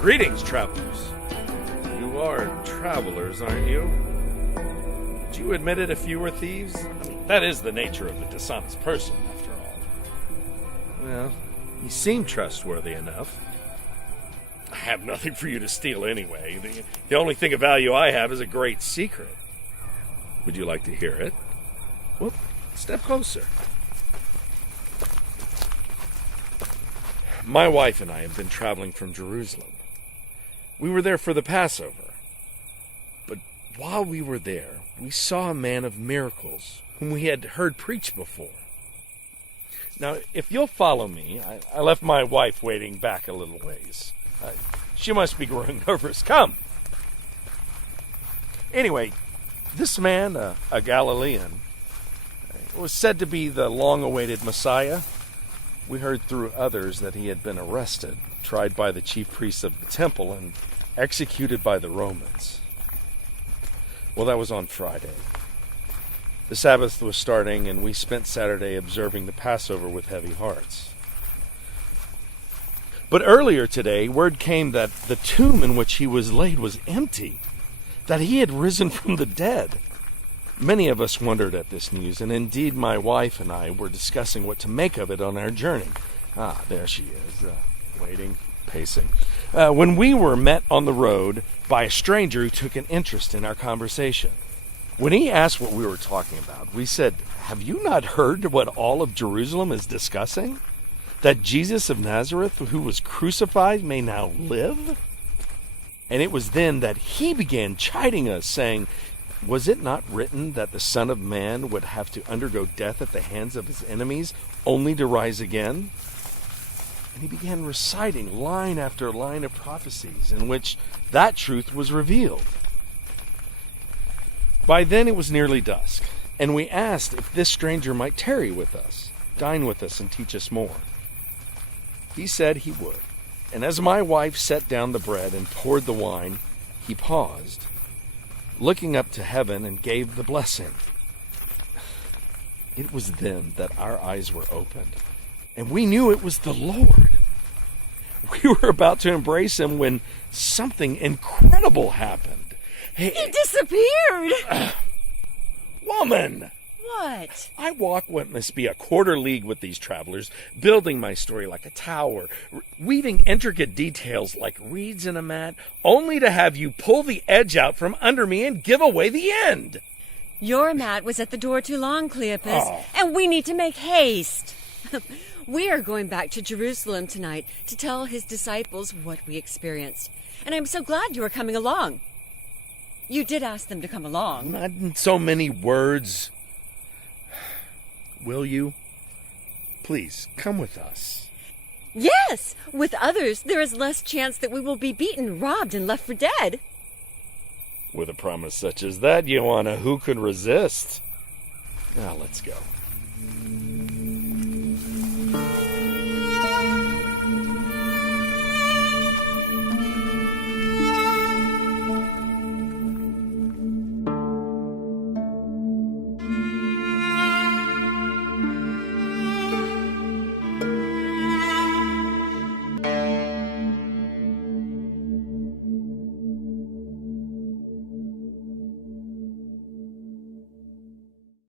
Greetings, travelers. You are travelers, aren't you? Would you admit it if you were thieves? I mean, that is the nature of the dishonest person, after all. Well, you seem trustworthy enough. I have nothing for you to steal anyway. The only thing of value I have is a great secret. Would you like to hear it? Well, step closer. My wife and I have been traveling from Jerusalem. We were there for the Passover. But while we were there, we saw a man of miracles whom we had heard preach before. Now, if you'll follow me, I left my wife waiting back a little ways. She must be growing nervous. Come! Anyway, this man, a Galilean, was said to be the long-awaited Messiah. We heard through others that he had been arrested, tried by the chief priests of the temple, and executed by the Romans. Well, that was on Friday. The Sabbath was starting, and we spent Saturday observing the Passover with heavy hearts. But earlier today, word came that the tomb in which he was laid was empty, that he had risen from the dead. Many of us wondered at this news, and indeed my wife and I were discussing what to make of it on our journey. Ah, there she is, waiting, pacing. When we were met on the road by a stranger who took an interest in our conversation. When he asked what we were talking about, we said, "Have you not heard what all of Jerusalem is discussing? That Jesus of Nazareth, who was crucified, may now live?" And it was then that he began chiding us, saying, "Was it not written that the Son of Man would have to undergo death at the hands of his enemies, only to rise again?" And he began reciting line after line of prophecies in which that truth was revealed. By then it was nearly dusk, and we asked if this stranger might tarry with us, dine with us, and teach us more. He said he would, and as my wife set down the bread and poured the wine, he paused, looking up to heaven, and gave the blessing. It was then that our eyes were opened, and we knew it was the Lord. We were about to embrace him when something incredible happened. He disappeared! Woman! What? I walk what must be a quarter league with these travelers, building my story like a tower, weaving intricate details like reeds in a mat, only to have you pull the edge out from under me and give away the end. Your mat was at the door too long, Cleopus, and we need to make haste. We are going back to Jerusalem tonight to tell his disciples what we experienced, and I'm so glad you are coming along. You did ask them to come along. Not in so many words. Will you? Please, come with us. Yes! With others, there is less chance that we will be beaten, robbed, and left for dead. With a promise such as that, Yoanna, who could resist? Now, let's go.